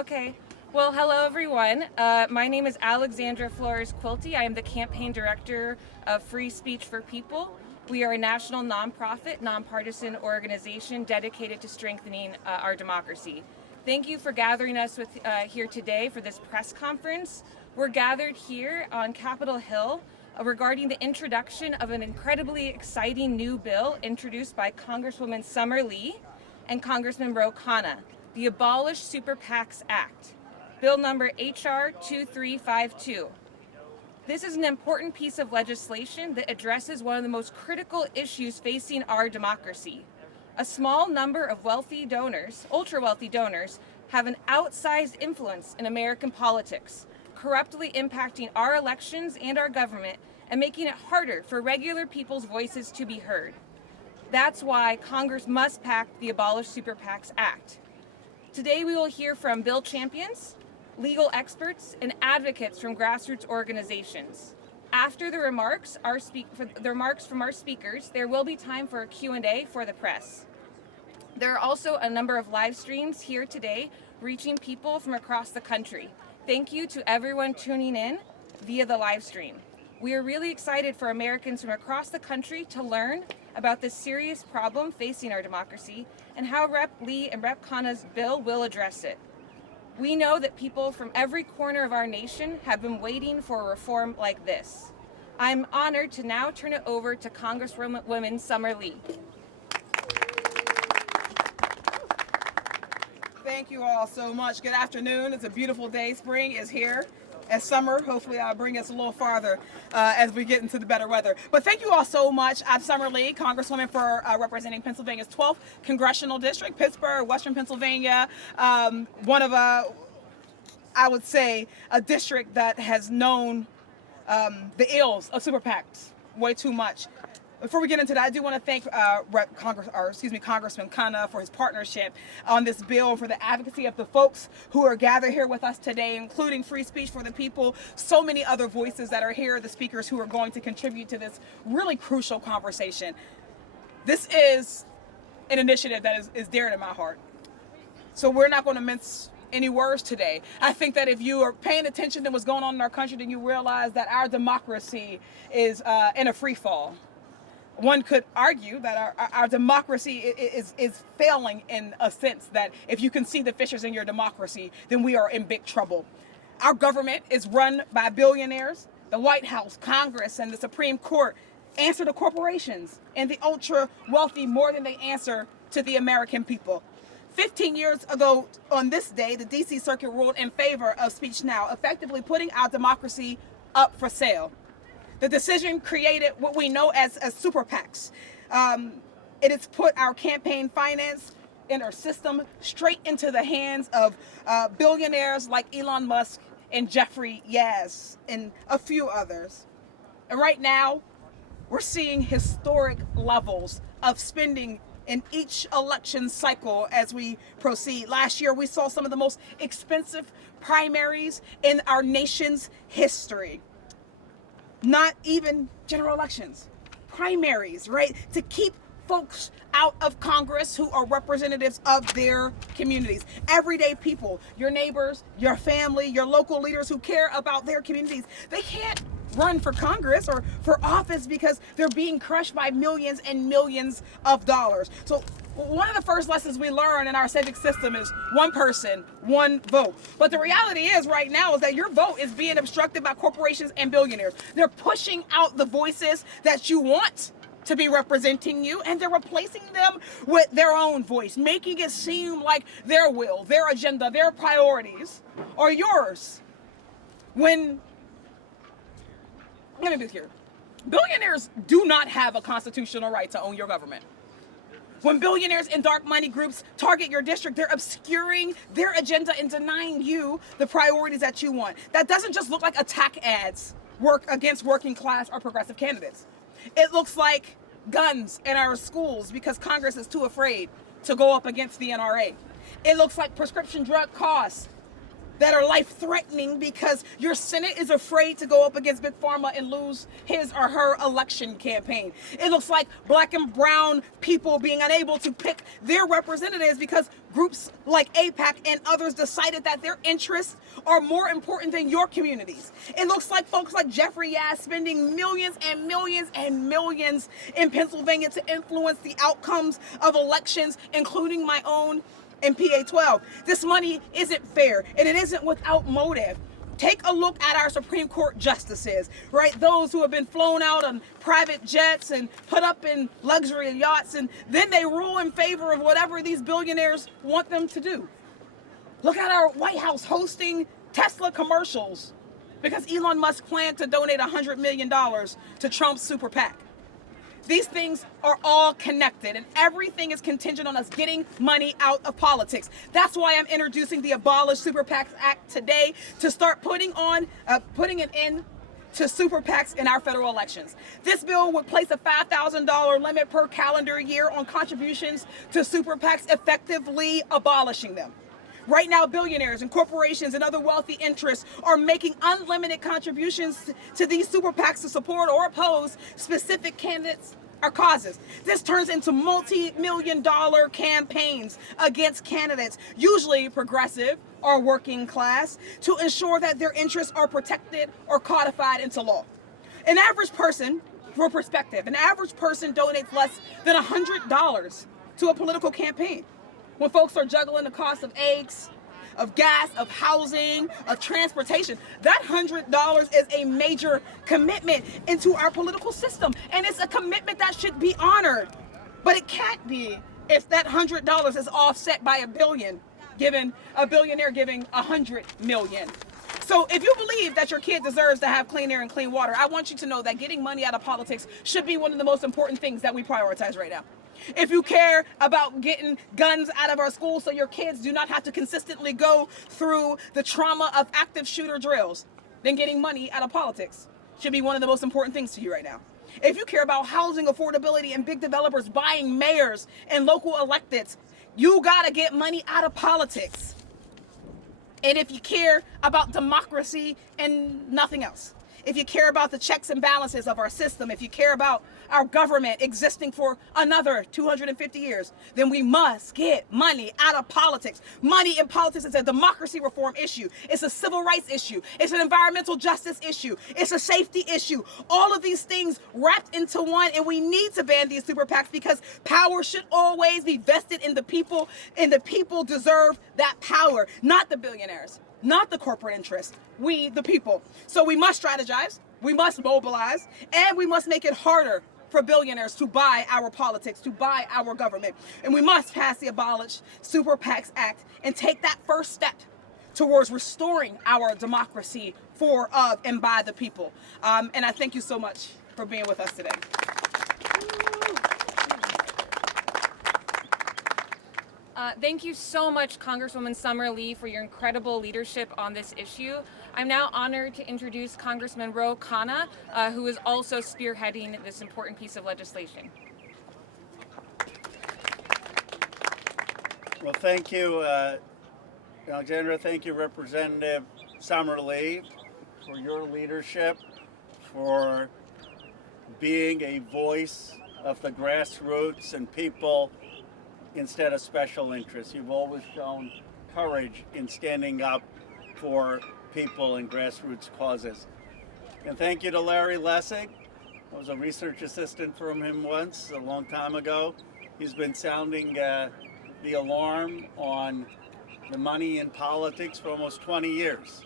Okay. Well, hello everyone. My name is Alexandra Flores Quilty. I am the campaign director of Free Speech for People. We are a national nonprofit, nonpartisan organization dedicated to strengthening our democracy. Thank you for gathering us here today for this press conference. We're gathered here on Capitol Hill regarding the introduction of an incredibly exciting new bill introduced by Congresswoman Summer Lee and Congressman Ro Khanna, the Abolish Super PACs Act, Bill number HR 2352. This is an important piece of legislation that addresses one of the most critical issues facing our democracy. A small number of wealthy donors, ultra-wealthy donors, have an outsized influence in American politics, corruptly impacting our elections and our government and making it harder for regular people's voices to be heard. That's why Congress must pass the Abolish Super PACs Act. Today we will hear from bill champions, legal experts, and advocates from grassroots organizations. After the remarks from our speakers, there will be time for a Q&A for the press. There are also a number of live streams here today reaching people from across the country. Thank you to everyone tuning in via the live stream. We are really excited for Americans from across the country to learn about this serious problem facing our democracy and how Rep. Lee and Rep. Khanna's bill will address it. We know that people from every corner of our nation have been waiting for a reform like this. I'm honored to now turn it over to Congresswoman Summer Lee. Thank you all so much. Good afternoon. It's a beautiful day. Spring is here. As summer, hopefully I'll bring us a little farther as we get into the better weather. But thank you all so much. I'm Summer Lee, Congresswoman for representing Pennsylvania's 12th Congressional District, Pittsburgh, Western Pennsylvania. One of, I would say, a district that has known the ills of super PACs way too much. Before we get into that, I do want to thank Congressman Khanna for his partnership on this bill, for the advocacy of the folks who are gathered here with us today, including Free Speech for the People, so many other voices that are here, the speakers who are going to contribute to this really crucial conversation. This is an initiative that is dear to my heart. So we're not going to mince any words today. I think that if you are paying attention to what's going on in our country, then you realize that our democracy is in a free fall. One could argue that our democracy is failing in a sense that if you can see the fissures in your democracy, then we are in big trouble. Our government is run by billionaires. The White House, Congress, and the Supreme Court answer to corporations and the ultra wealthy more than they answer to the American people. 15 years ago on this day, the DC Circuit ruled in favor of Speech Now, effectively putting our democracy up for sale. The decision created what we know as super PACs. It has put our campaign finance in our system straight into the hands of billionaires like Elon Musk and Jeffrey Yaz and a few others. And right now, we're seeing historic levels of spending in each election cycle as we proceed. Last year, we saw some of the most expensive primaries in our nation's history. Not even general elections, primaries, right? To keep folks out of Congress who are representatives of their communities. Everyday people, your neighbors, your family, your local leaders who care about their communities. They can't run for Congress or for office because they're being crushed by millions and millions of dollars. So one of the first lessons we learn in our civic system is one person, one vote. But the reality is right now is that your vote is being obstructed by corporations and billionaires. They're pushing out the voices that you want to be representing you, and they're replacing them with their own voice, making it seem like their will, their agenda, their priorities are yours. Let me be clear. Billionaires do not have a constitutional right to own your government. When billionaires and dark money groups target your district, they're obscuring their agenda and denying you the priorities that you want. That doesn't just look like attack ads work against working class or progressive candidates. It looks like guns in our schools because Congress is too afraid to go up against the NRA. It looks like prescription drug costs that are life-threatening because your Senate is afraid to go up against Big Pharma and lose his or her election campaign. It looks like black and brown people being unable to pick their representatives because groups like AIPAC and others decided that their interests are more important than your communities. It looks like folks like Jeffrey Yass spending millions and millions and millions in Pennsylvania to influence the outcomes of elections, including my own in PA 12. This money isn't fair, and it isn't without motive. Take a look at our Supreme Court justices, right? Those who have been flown out on private jets and put up in luxury yachts, and then they rule in favor of whatever these billionaires want them to do. Look at our White House hosting Tesla commercials because Elon Musk planned to donate $100 million to Trump's super PAC. These things are all connected, and everything is contingent on us getting money out of politics. That's why I'm introducing the Abolish Super PACs Act today to start putting an end to super PACs in our federal elections. This bill would place a $5,000 limit per calendar year on contributions to super PACs, effectively abolishing them. Right now, billionaires and corporations and other wealthy interests are making unlimited contributions to these super PACs to support or oppose specific candidates or causes. This turns into multi-million-dollar campaigns against candidates, usually progressive or working class, to ensure that their interests are protected or codified into law. An average person, for perspective, an average person donates less than $100 to a political campaign. When folks are juggling the cost of eggs, of gas, of housing, of transportation, that $100 is a major commitment into our political system. And it's a commitment that should be honored. But it can't be if that $100 is offset by a billionaire giving $100 million. So if you believe that your kid deserves to have clean air and clean water, I want you to know that getting money out of politics should be one of the most important things that we prioritize right now. If you care about getting guns out of our schools so your kids do not have to consistently go through the trauma of active shooter drills, then getting money out of politics should be one of the most important things to you right now. If you care about housing affordability and big developers buying mayors and local electeds, you gotta get money out of politics. And if you care about democracy and nothing else, if you care about the checks and balances of our system, if you care about our government existing for another 250 years, then we must get money out of politics. Money in politics is a democracy reform issue. It's a civil rights issue. It's an environmental justice issue. It's a safety issue. All of these things wrapped into one, and we need to ban these super PACs because power should always be vested in the people, and the people deserve that power, not the billionaires, not the corporate interests, we the people. So we must strategize, we must mobilize, and we must make it harder for billionaires to buy our politics, to buy our government. And we must pass the Abolish Super PACs Act and take that first step towards restoring our democracy for, of, and by the people. And I thank you so much for being with us today. Thank you so much, Congresswoman Summer Lee, for your incredible leadership on this issue. I'm now honored to introduce Congressman Ro Khanna, who is also spearheading this important piece of legislation. Well, thank you, Alexandra. Thank you, Representative Summer Lee, for your leadership, for being a voice of the grassroots and people instead of special interests. You've always shown courage in standing up for people and grassroots causes. And thank you to Larry Lessig. I was a research assistant from him once, a long time ago. He's been sounding the alarm on the money in politics for almost 20 years.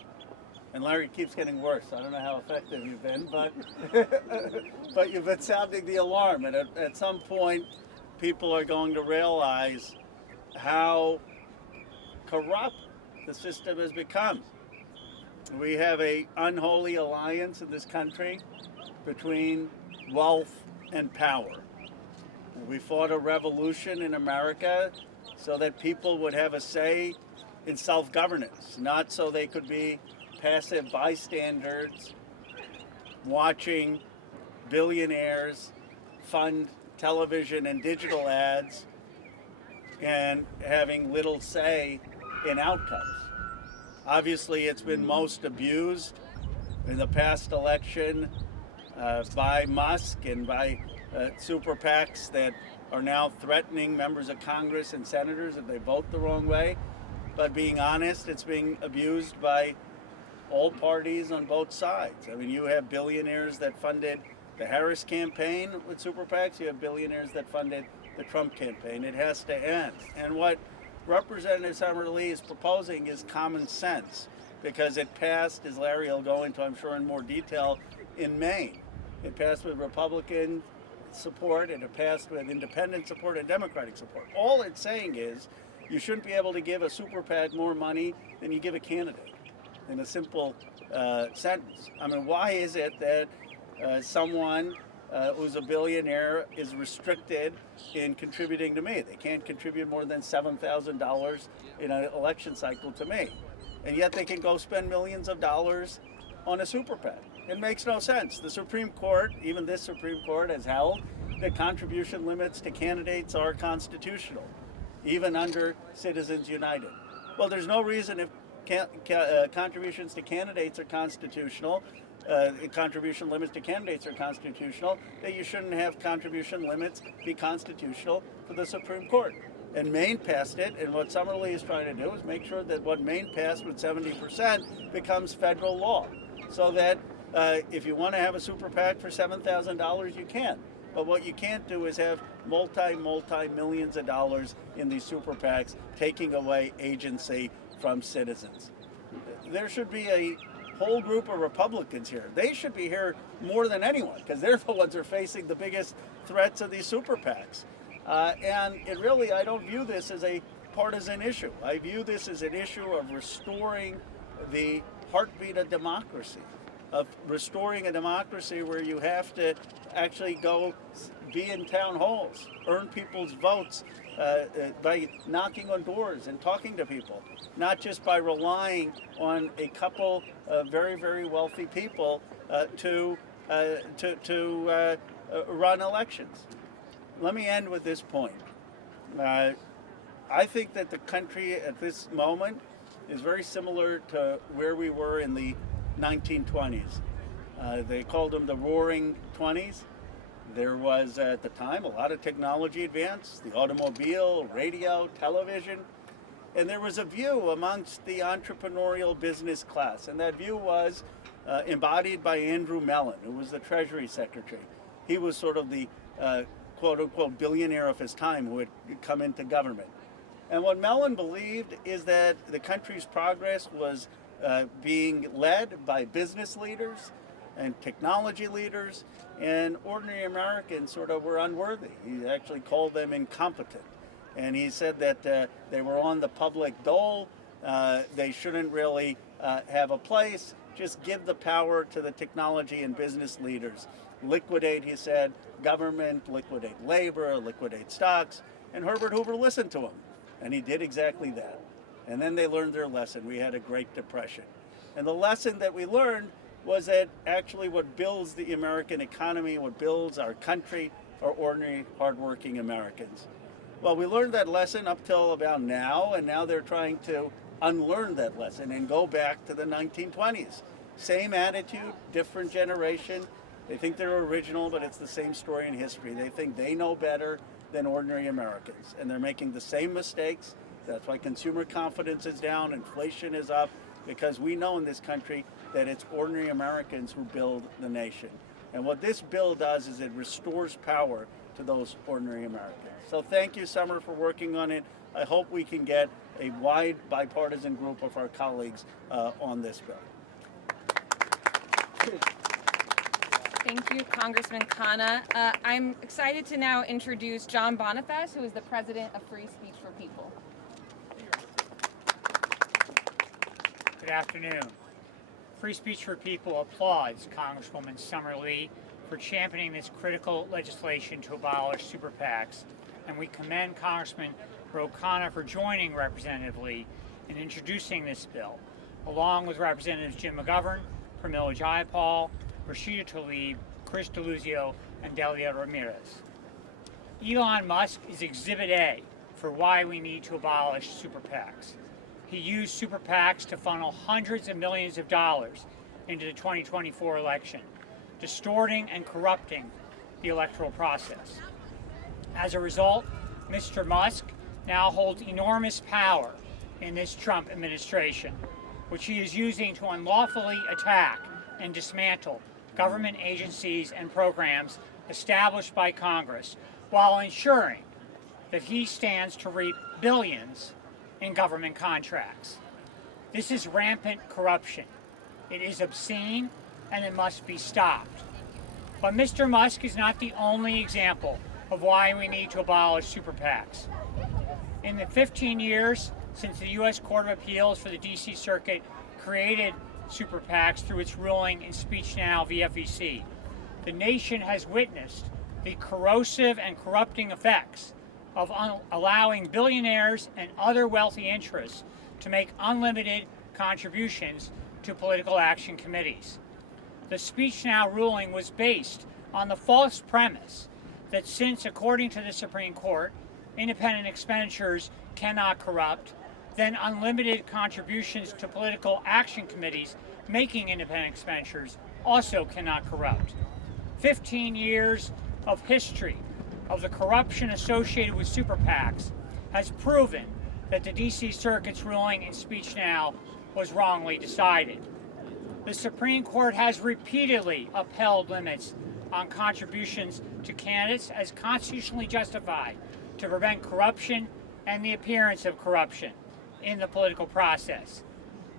And Larry keeps getting worse. I don't know how effective you've been, but but you've been sounding the alarm. And at some point, people are going to realize how corrupt the system has become. We have an unholy alliance in this country between wealth and power. We fought a revolution in America so that people would have a say in self-governance, not so they could be passive bystanders watching billionaires fund television and digital ads and having little say in outcomes. Obviously, it's been most abused in the past election by Musk and by super PACs that are now threatening members of Congress and senators if they vote the wrong way. But being honest, it's being abused by all parties on both sides. I mean, you have billionaires that funded the Harris campaign with super PACs. You have billionaires that funded the Trump campaign. It has to end. And what Representative Summerlee is proposing is common sense, because it passed, as Larry will go into, I'm sure, in more detail, in Maine. It passed with Republican support, and it passed with independent support and Democratic support. All it's saying is you shouldn't be able to give a super PAC more money than you give a candidate, in a simple sentence. I mean, why is it that someone who's a billionaire is restricted in contributing to me? They can't contribute more than $7,000 in an election cycle to me. And yet they can go spend millions of dollars on a super PAC. It makes no sense. The Supreme Court, even this Supreme Court, has held that contribution limits to candidates are constitutional, even under Citizens United. Well, there's no reason if contributions to candidates are constitutional, contribution limits to candidates are constitutional, that you shouldn't have contribution limits be constitutional for the Supreme Court. And Maine passed it, and what Summerlee is trying to do is make sure that what Maine passed with 70% becomes federal law, so that if you want to have a super PAC for $7,000, you can. But what you can't do is have multi-millions of dollars in these super PACs, taking away agency from citizens. There should be a whole group of Republicans here. They should be here more than anyone, because they're the ones who are facing the biggest threats of these super PACs. And it really, I don't view this as a partisan issue. I view this as an issue of restoring the heartbeat of democracy, of restoring a democracy where you have to actually go be in town halls, earn people's votes by knocking on doors and talking to people, not just by relying on a couple of very, very wealthy people to run elections. Let me end with this point. I think that the country at this moment is very similar to where we were in the 1920s. They called them the Roaring 20s. There was, at the time, a lot of technology advance, the automobile, radio, television, and there was a view amongst the entrepreneurial business class, and that view was embodied by Andrew Mellon, who was the Treasury Secretary. He was sort of the quote-unquote billionaire of his time who had come into government. And what Mellon believed is that the country's progress was being led by business leaders and technology leaders, and ordinary Americans sort of were unworthy. He actually called them incompetent. And he said that they were on the public dole, they shouldn't really have a place, just give the power to the technology and business leaders. Liquidate, he said, government, liquidate labor, liquidate stocks, and Herbert Hoover listened to him. And he did exactly that. And then they learned their lesson. We had a Great Depression. And the lesson that we learned was that actually what builds the American economy, what builds our country, are ordinary, hardworking Americans. Well, we learned that lesson up till about now, and now they're trying to unlearn that lesson and go back to the 1920s. Same attitude, different generation. They think they're original, but it's the same story in history. They think they know better than ordinary Americans, and they're making the same mistakes. That's why consumer confidence is down, inflation is up, because we know in this country that it's ordinary Americans who build the nation. And what this bill does is it restores power to those ordinary Americans. So thank you, Summer, for working on it. I hope we can get a wide bipartisan group of our colleagues on this bill. Thank you, Congressman Khanna. I'm excited to now introduce John Boniface, who is the president of Free Speech for People. Good afternoon. Free Speech for People applauds Congresswoman Summerlee for championing this critical legislation to abolish super PACs, and we commend Congressman Ro Khanna for joining Representative Lee in introducing this bill, along with Representatives Jim McGovern, Pramila Jayapal, Rashida Tlaib, Chris Deluzio, and Delia Ramirez. Elon Musk is Exhibit A for why we need to abolish super PACs. he used super PACs to funnel hundreds of millions of dollars into the 2024 election, distorting and corrupting the electoral process. As a result, Mr. Musk now holds enormous power in this Trump administration, which he is using to unlawfully attack and dismantle government agencies and programs established by Congress, while ensuring that he stands to reap billions in government contracts. This is rampant corruption. It is obscene and it must be stopped. But Mr. Musk is not the only example of why we need to abolish super PACs. In the 15 years since the U.S. Court of Appeals for the D.C. Circuit created super PACs through its ruling in Speech Now v. FEC, the nation has witnessed the corrosive and corrupting effects of allowing billionaires and other wealthy interests to make unlimited contributions to political action committees. The Speech Now ruling was based on the false premise that since, according to the Supreme Court, independent expenditures cannot corrupt, then unlimited contributions to political action committees making independent expenditures also cannot corrupt. 15 years of history of the corruption associated with super PACs has proven that the D.C. Circuit's ruling in Speech Now was wrongly decided. The Supreme Court has repeatedly upheld limits on contributions to candidates as constitutionally justified to prevent corruption and the appearance of corruption in the political process.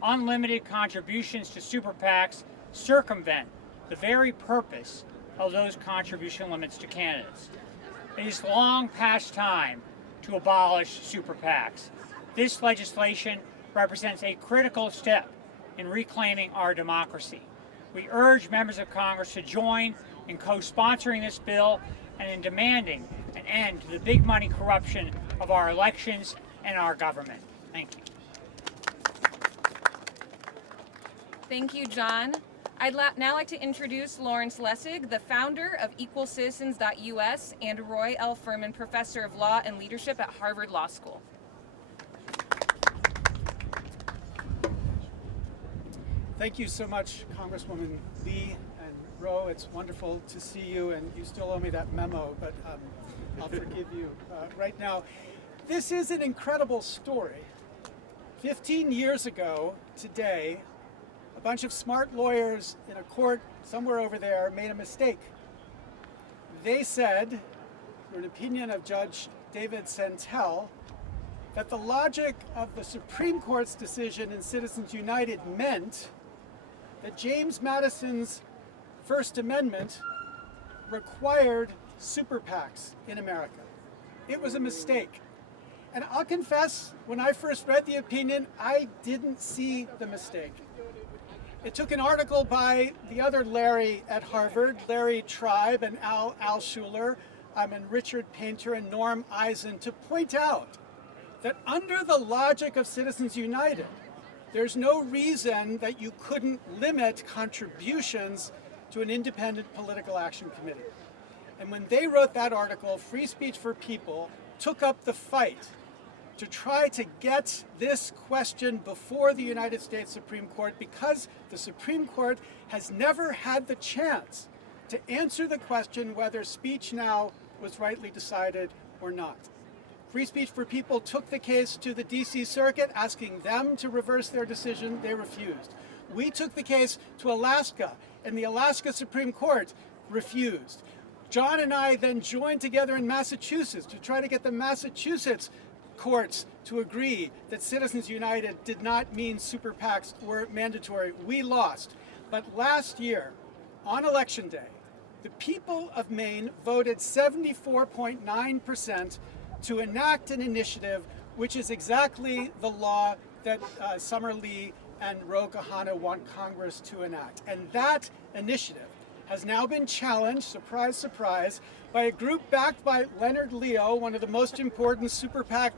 Unlimited contributions to super PACs circumvent the very purpose of those contribution limits to candidates. It is long past time to abolish super PACs. This legislation represents a critical step in reclaiming our democracy. We urge members of Congress to join in co-sponsoring this bill and in demanding an end to the big money corruption of our elections and our government. Thank you. Thank you, John. I'd now like to introduce Lawrence Lessig, the founder of EqualCitizens.us and Roy L. Furman Professor of Law and Leadership at Harvard Law School. Thank you so much, Congresswoman Lee and Roe. It's wonderful to see you, and you still owe me that memo, but I'll forgive you right now. This is an incredible story. 15 years ago today, a bunch of smart lawyers in a court somewhere over there made a mistake. They said, through an opinion of Judge David Sentel, that the logic of the Supreme Court's decision in Citizens United meant that James Madison's First Amendment required super PACs in America. It was a mistake. And I'll confess, when I first read the opinion, I didn't see the mistake. It took an article by the other Larry at Harvard, Larry Tribe and Al Schuler, and Richard Painter and Norm Eisen, to point out that under the logic of Citizens United, there's no reason that you couldn't limit contributions to an independent political action committee. And when they wrote that article, Free Speech for People took up the fight to try to get this question before the United States Supreme Court, because the Supreme Court has never had the chance to answer the question whether Speech Now was rightly decided or not. Free Speech for People took the case to the D.C. Circuit, asking them to reverse their decision. They refused. We took the case to Alaska, and the Alaska Supreme Court refused. John and I then joined together in Massachusetts to try to get the Massachusetts courts to agree that Citizens United did not mean super PACs were mandatory. We lost. But last year, on Election Day, the people of Maine voted 74.9% to enact an initiative which is exactly the law that Summer Lee and Ro Khanna want Congress to enact. And that initiative has now been challenged, surprise, surprise, by a group backed by Leonard Leo, one of the most important super PAC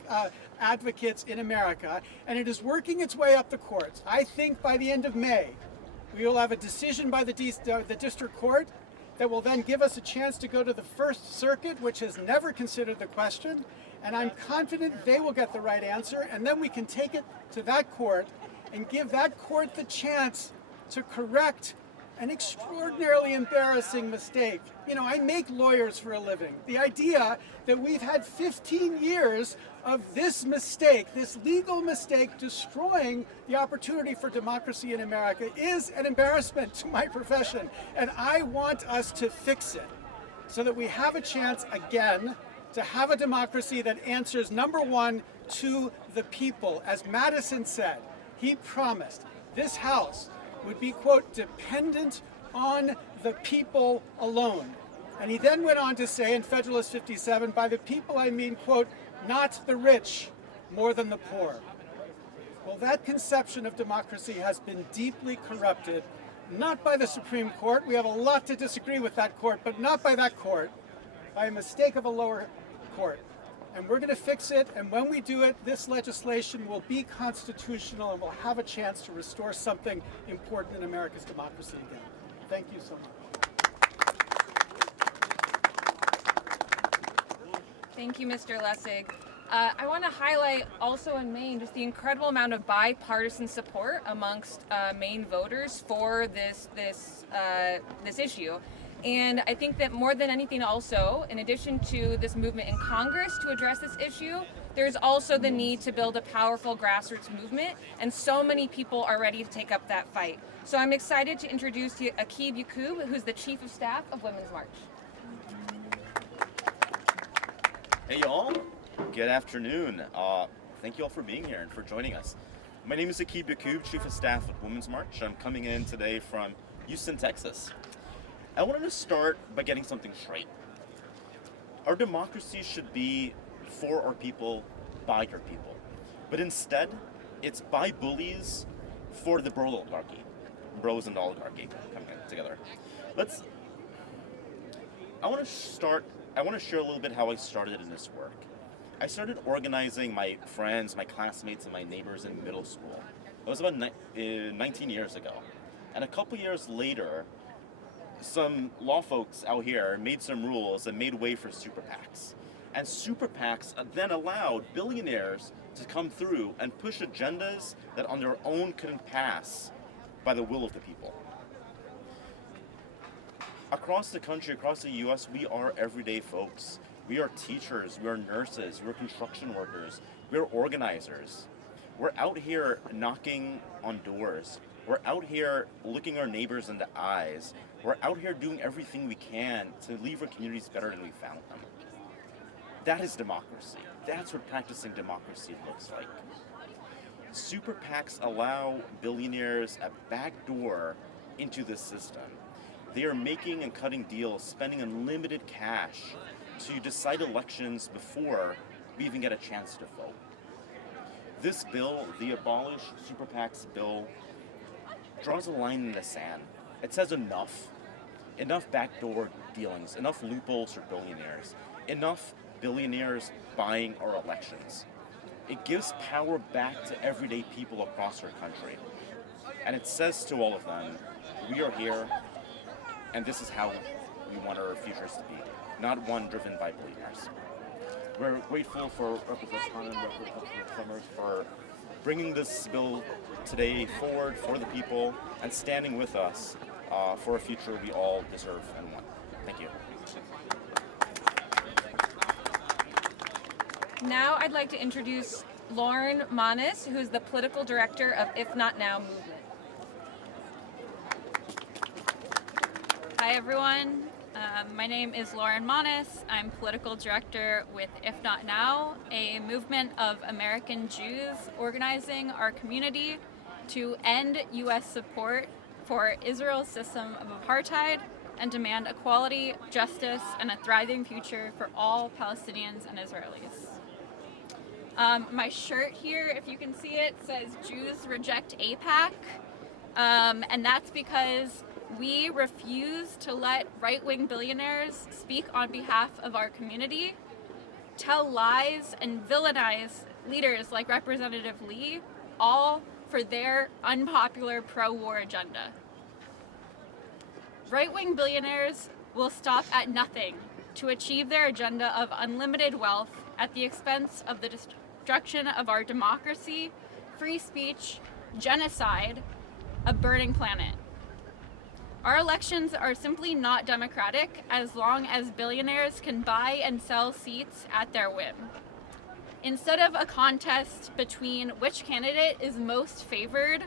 advocates in America, and it is working its way up the courts. I think by the end of May, we will have a decision by the district court that will then give us a chance to go to the First Circuit, which has never considered the question, And I'm confident they will get the right answer, and then we can take it to that court and give that court the chance to correct an extraordinarily embarrassing mistake. You know, I make lawyers for a living. The idea that we've had 15 years of this mistake, this legal mistake, destroying the opportunity for democracy in America is an embarrassment to my profession. And I want us to fix it so that we have a chance again to have a democracy that answers, number one, to the people. As Madison said, he promised this House would be, quote, dependent on the people alone. And he then went on to say in Federalist 57, by the people I mean, quote, not the rich more than the poor. Well, that conception of democracy has been deeply corrupted, not by the Supreme Court. We have a lot to disagree with that court, but not by that court, by a mistake of a lower court. And we're going to fix it, and when we do it, this legislation will be constitutional and we'll have a chance to restore something important in America's democracy again. Thank you so much. Thank you, Mr. Lessig. I want to highlight also in Maine just the incredible amount of bipartisan support amongst Maine voters for this issue. And I think that more than anything also, in addition to this movement in Congress to address this issue, there's also the need to build a powerful grassroots movement, and so many people are ready to take up that fight. So I'm excited to introduce Akib Yaqub, who's the Chief of Staff of Women's March. Hey y'all, good afternoon. Thank you all for being here and for joining us. My name is Akib Yaqub, Chief of Staff at Women's March. I'm coming in today from Houston, Texas. I wanted to start by getting something straight. Our democracy should be for our people, by our people. But instead, it's by bullies for the bro oligarchy. Bros and oligarchy coming together. I want to share a little bit how I started in this work. I started organizing my friends, my classmates, and my neighbors in middle school. It was about 19 years ago. And a couple years later, some law folks out here made some rules and made way for super PACs. And super PACs then allowed billionaires to come through and push agendas that on their own couldn't pass by the will of the people. Across the country, across the US, we are everyday folks. We are teachers, we are nurses, we are construction workers, we are organizers. We're out here knocking on doors. We're out here looking our neighbors in the eyes. We're out here doing everything we can to leave our communities better than we found them. That is democracy. That's what practicing democracy looks like. Super PACs allow billionaires a backdoor into the system. They are making and cutting deals, spending unlimited cash to decide elections before we even get a chance to vote. This bill, the Abolish Super PACs bill, draws a line in the sand. It says enough backdoor dealings, enough loopholes for billionaires, enough billionaires buying our elections. It gives power back to everyday people across our country. And it says to all of them, we are here, and this is how we want our futures to be, not one driven by billionaires. We're grateful for Representative Khan and Representative Summers for bringing this bill today forward for the people and standing with us for a future we all deserve and want. Thank you. Now I'd like to introduce Lauren Manis, who is the Political Director of If Not Now movement. Hi everyone, my name is Lauren Manis. I'm Political Director with If Not Now, a movement of American Jews organizing our community to end U.S. support for Israel's system of apartheid and demand equality, justice, and a thriving future for all Palestinians and Israelis. My shirt here, if you can see it, says Jews Reject AIPAC, and that's because we refuse to let right-wing billionaires speak on behalf of our community, tell lies, and villainize leaders like Representative Lee, all for their unpopular pro-war agenda. Right-wing billionaires will stop at nothing to achieve their agenda of unlimited wealth at the expense of the destruction of our democracy, free speech, genocide, a burning planet. Our elections are simply not democratic as long as billionaires can buy and sell seats at their whim. Instead of a contest between which candidate is most favored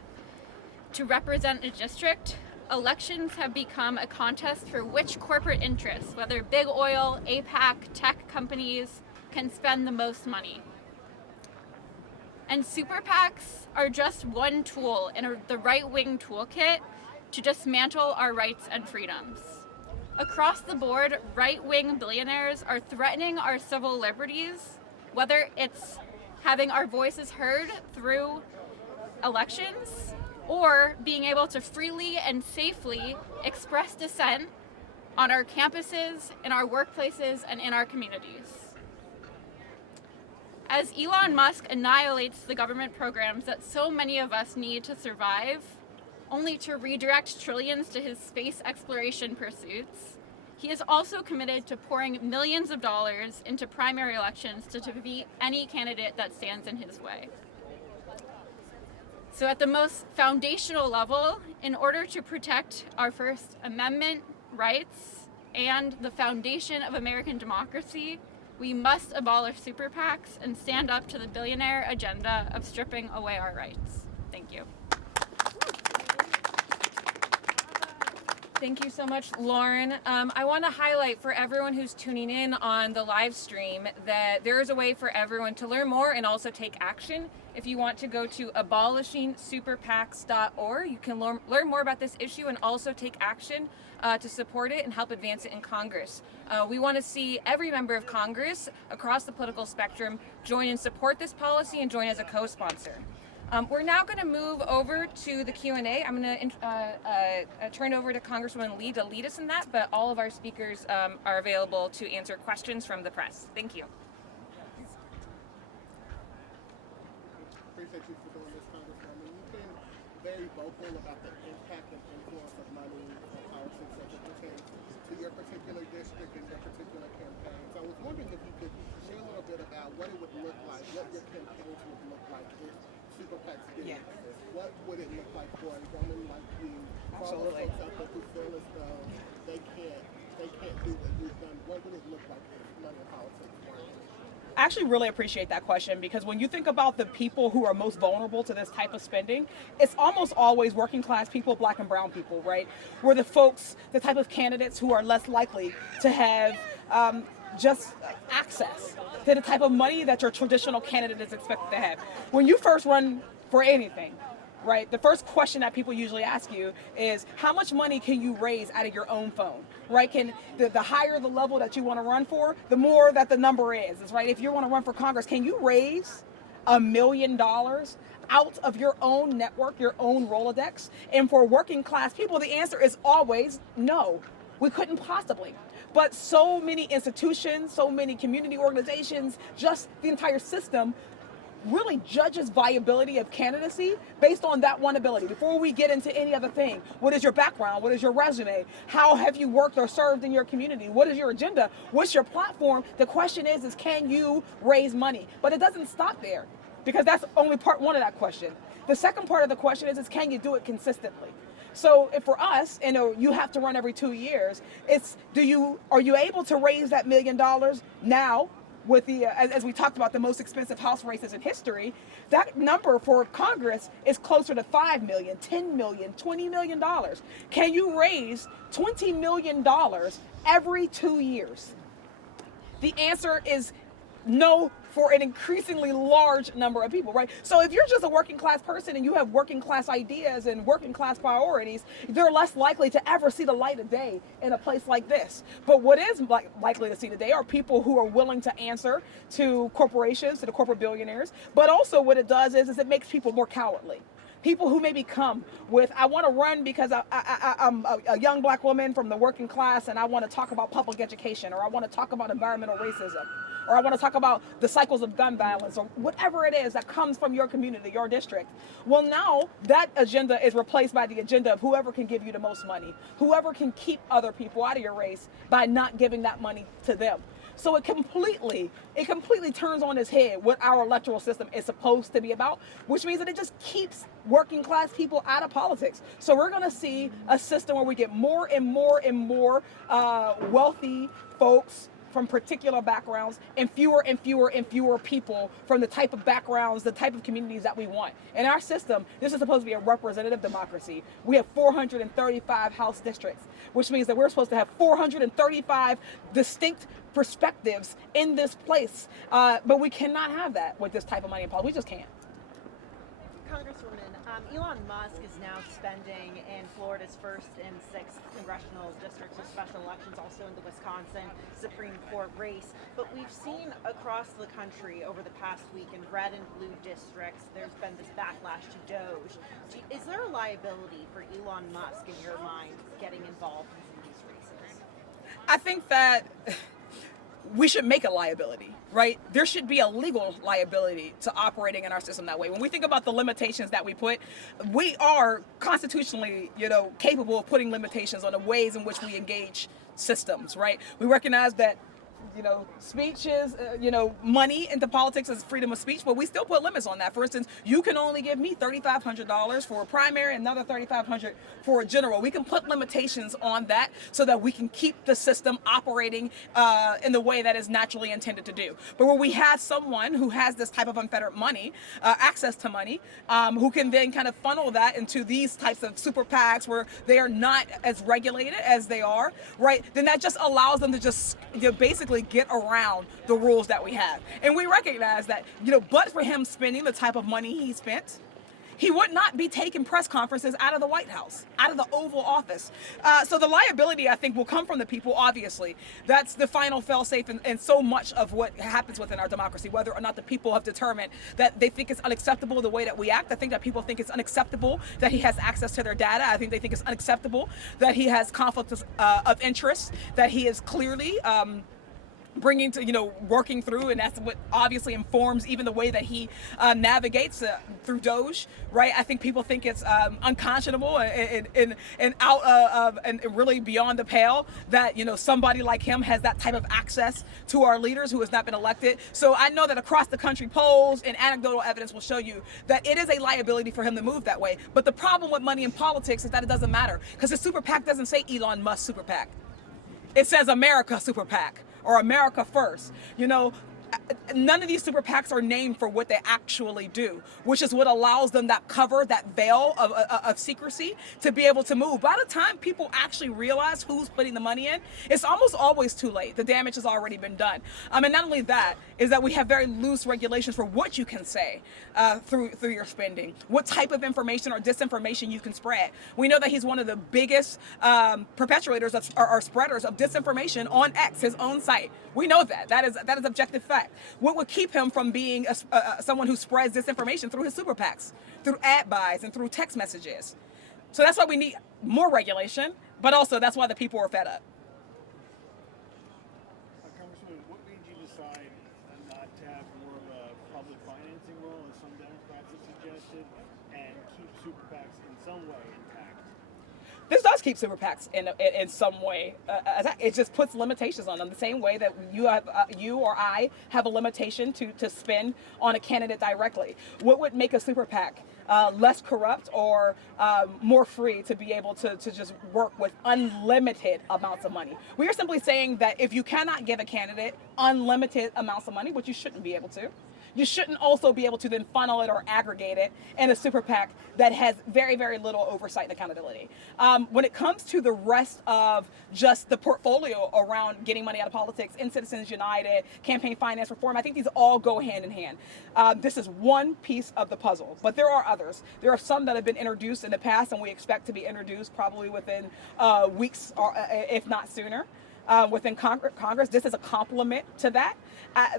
to represent a district, elections have become a contest for which corporate interests, whether big oil, APAC, tech companies, can spend the most money. And super PACs are just one tool in the right-wing toolkit to dismantle our rights and freedoms. Across the board, right-wing billionaires are threatening our civil liberties, whether it's having our voices heard through elections or being able to freely and safely express dissent on our campuses, in our workplaces, and in our communities. As Elon Musk annihilates the government programs that so many of us need to survive, only to redirect trillions to his space exploration pursuits, he is also committed to pouring millions of dollars into primary elections to defeat any candidate that stands in his way. So at the most foundational level, in order to protect our First Amendment rights and the foundation of American democracy, we must abolish super PACs and stand up to the billionaire agenda of stripping away our rights. Thank you. Thank you so much, Lauren. I want to highlight for everyone who's tuning in on the live stream that there is a way for everyone to learn more and also take action. If you want to go to abolishingsuperpacs.org, you can learn more about this issue and also take action to support it and help advance it in Congress. We want to see every member of Congress across the political spectrum join and support this policy and join as a co-sponsor. We're now going to move over to the Q&A. I'm going to turn over to Congresswoman Lee to lead us in that, but all of our speakers are available to answer questions from the press. Thank you. Appreciate you for doing this, Congresswoman. You've been very vocal about the impact and influence of money on politics as it pertains to your particular district and your particular campaign. So I was wondering if you could share a little bit about what it would look like, what your campaigns would look like if super PACs didn't exist. What would it look like for a woman like you, for all the folks out there who feel as though they can't do what you've done? What would it look like if money in politics weren't? I actually really appreciate that question, because when you think about the people who are most vulnerable to this type of spending, it's almost always working class people, black and brown people, right? We're the folks, the type of candidates who are less likely to have just access to the type of money that your traditional candidate is expected to have. When you first run for anything, right, the first question that people usually ask you is, how much money can you raise out of your own phone, right? Can the higher the level that you want to run for, the more that the number is, right? If you want to run for Congress, can you raise $1 million out of your own network, your own Rolodex? And for working class people, the answer is always no. We couldn't possibly. But so many institutions, so many community organizations, just the entire system really judges viability of candidacy based on that one ability. Before we get into any other thing, what is your background? What is your resume? How have you worked or served in your community? What is your agenda? What's your platform? The question is can you raise money? But it doesn't stop there, because that's only part one of that question. The second part of the question is can you do it consistently? So if for us, you have to run every 2 years, are you able to raise that $1 million now? With the, as we talked about, the most expensive House races in history, that number for Congress is closer to $5 million, $10 million, $20 million. Can you raise $20 million every 2 years? The answer is no, for an increasingly large number of people, right? So if you're just a working class person and you have working class ideas and working class priorities, they're less likely to ever see the light of day in a place like this. But what is likely to see the day are people who are willing to answer to corporations, to the corporate billionaires. But also what it does is it makes people more cowardly. People who maybe come with, I want to run because I'm a young black woman from the working class and I want to talk about public education, or I want to talk about environmental racism, or I want to talk about the cycles of gun violence, or whatever it is that comes from your community, your district. Well, now that agenda is replaced by the agenda of whoever can give you the most money, whoever can keep other people out of your race by not giving that money to them. So it completely turns on its head what our electoral system is supposed to be about, which means that it just keeps working class people out of politics. So we're going to see a system where we get more and more and more wealthy folks from particular backgrounds and fewer and fewer and fewer people from the type of backgrounds, the type of communities that we want. In our system, this is supposed to be a representative democracy. We have 435 House districts, which means that we're supposed to have 435 distinct perspectives in this place. But we cannot have that with this type of money in politics. We just can't. Congresswoman, Elon Musk is now spending in Florida's 1st and 6th congressional districts with special elections, also in the Wisconsin Supreme Court race. But we've seen across the country over the past week in red and blue districts, there's been this backlash to Doge. Is there a liability for Elon Musk, in your mind, getting involved in some of these races? I think that we should make a liability, right? There should be a legal liability to operating in our system that way. When we think about the limitations that we put, we are constitutionally, capable of putting limitations on the ways in which we engage systems, right? We recognize that speech is, money into politics is freedom of speech, but we still put limits on that. For instance, you can only give me $3,500 for a primary, another $3,500 for a general. We can put limitations on that so that we can keep the system operating in the way that is naturally intended to do. But where we have someone who has this type of unfettered money, access to money, who can then kind of funnel that into these types of super PACs where they are not as regulated as they are, right? Then that just allows them to just basically get around the rules that we have. And we recognize that, but for him spending the type of money he spent, he would not be taking press conferences out of the White House, out of the Oval Office. So the liability, I think, will come from the people, obviously. That's the final fail-safe in so much of what happens within our democracy, whether or not the people have determined that they think it's unacceptable the way that we act. I think that people think it's unacceptable that he has access to their data. I think they think it's unacceptable that he has conflicts of interest, that he is clearly bringing to, working through, and that's what obviously informs even the way that he navigates through Doge, right? I think people think it's unconscionable and out of and really beyond the pale that, somebody like him has that type of access to our leaders who has not been elected. So I know that across the country, polls and anecdotal evidence will show you that it is a liability for him to move that way. But the problem with money in politics is that it doesn't matter, because the super PAC doesn't say Elon Musk super PAC. It says America super PAC or America first. None of these super PACs are named for what they actually do, which is what allows them that cover, that veil of secrecy to be able to move. By the time people actually realize who's putting the money in, it's almost always too late. The damage has already been done. And not only that, is that we have very loose regulations for what you can say through your spending, what type of information or disinformation you can spread. We know that he's one of the biggest perpetuators or spreaders of disinformation on X, his own site. We know that. That is objective fact. What would keep him from being someone who spreads disinformation through his super PACs, through ad buys and through text messages? So that's why we need more regulation, but also that's why the people are fed up. Congressman, what made you decide not to have more of a public financing role, as some Democrats have suggested, and keep super PACs in some way intact? This does keep super PACs in some way. It just puts limitations on them, the same way that you or I have a limitation to spend on a candidate directly. What would make a super PAC less corrupt or more free to be able to just work with unlimited amounts of money? We are simply saying that if you cannot give a candidate unlimited amounts of money, which you shouldn't be able to, you shouldn't also be able to then funnel it or aggregate it in a super PAC that has very, very little oversight and accountability. When it comes to the rest of just the portfolio around getting money out of politics, in Citizens United, campaign finance reform, I think these all go hand in hand. This is one piece of the puzzle, but there are others. There are some that have been introduced in the past, and we expect to be introduced probably within weeks, or if not sooner. Within Congress. This is a complement to that.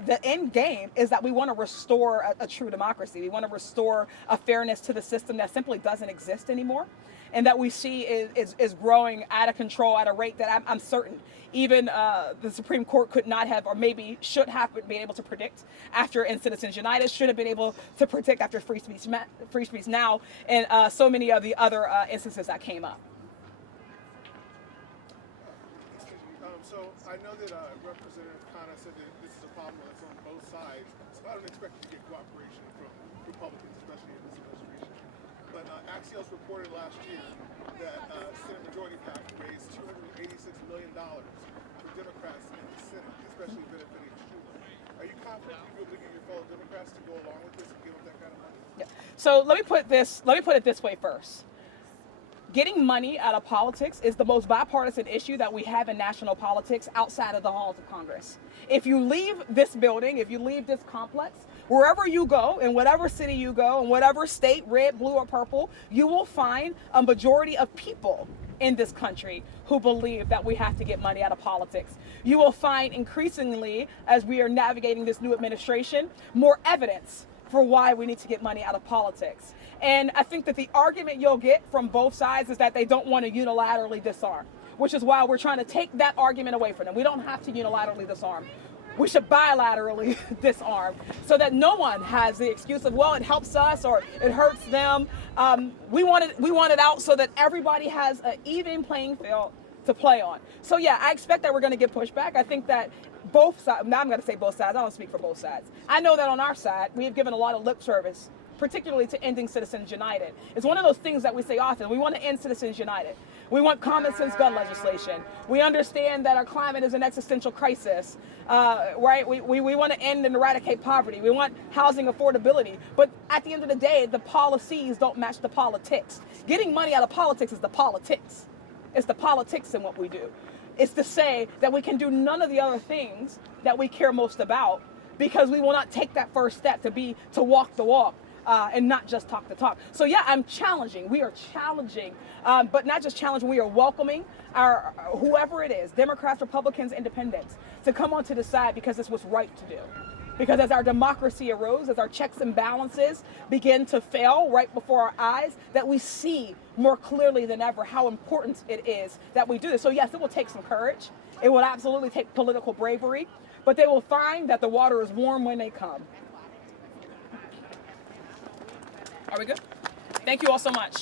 The end game is that we want to restore a true democracy. We want to restore a fairness to the system that simply doesn't exist anymore, and that we see is growing out of control at a rate that I'm certain even the Supreme Court could not have, or maybe should have been able to predict after in Citizens United, should have been able to predict after Free Speech Now, and so many of the other instances that came up. So I know that Representative Conness said that this is a problem that's on both sides. So I don't expect you to get cooperation from Republicans, especially in this administration. But Axios reported last year that Senate Majority PAC raised $286 million for Democrats in the Senate, especially benefiting Schumer. Are you confident you'll be able to get your fellow Democrats to go along with this and give them that kind of money? Yeah. So let me put it this way first. Getting money out of politics is the most bipartisan issue that we have in national politics outside of the halls of Congress. If you leave this building, if you leave this complex, wherever you go, in whatever city you go, in whatever state, red, blue, or purple, you will find a majority of people in this country who believe that we have to get money out of politics. You will find increasingly, as we are navigating this new administration, more evidence for why we need to get money out of politics. And I think that the argument you'll get from both sides is that they don't want to unilaterally disarm, which is why we're trying to take that argument away from them. We don't have to unilaterally disarm. We should bilaterally disarm so that no one has the excuse of, well, it helps us or it hurts them. We want it out so that everybody has an even playing field to play on. So yeah, I expect that we're going to get pushback. I think that both sides, now I'm going to say both sides, I don't speak for both sides. I know that on our side, we have given a lot of lip service, particularly to ending Citizens United. It's one of those things that we say often. We want to end Citizens United. We want common sense gun legislation. We understand that our climate is an existential crisis, right? We want to end and eradicate poverty. We want housing affordability. But at the end of the day, the policies don't match the politics. Getting money out of politics is the politics. It's the politics in what we do. It's to say that we can do none of the other things that we care most about because we will not take that first step to walk the walk. And not just talk the talk. So yeah, I'm challenging. We are challenging, but not just challenging. We are welcoming our whoever it is, Democrats, Republicans, Independents, to come onto the side because it's what's right to do. Because as our democracy erodes, as our checks and balances begin to fail right before our eyes, that we see more clearly than ever how important it is that we do this. So yes, it will take some courage. It will absolutely take political bravery, but they will find that the water is warm when they come. Are we good? Thank you all so much.